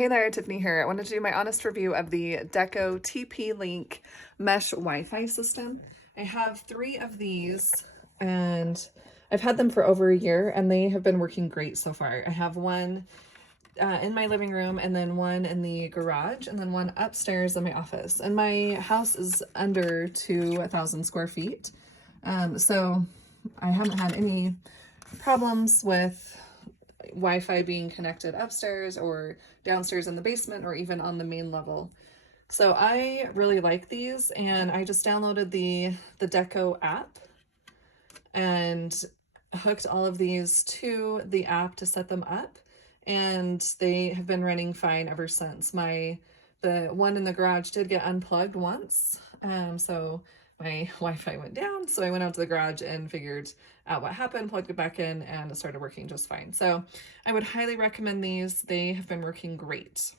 Hey there, Tiffany here. I wanted to do my honest review of the Deco TP-Link mesh Wi-Fi system. I have 3 of these and I've had them for over a year and they have been working great so far. I have one in my living room and then one in the garage and then one upstairs in my office. And my house is under 1,000 square feet. So I haven't had any problems with Wi-Fi being connected upstairs or downstairs in the basement or even on the main level. So I really like these, and I just downloaded the Deco app and hooked all of these to the app to set them up, and they have been running fine ever since. The one in the garage did get unplugged once, so my Wi-Fi went down, so I went out to the garage and figured out what happened, plugged it back in, and it started working just fine. So I would highly recommend these. They have been working great.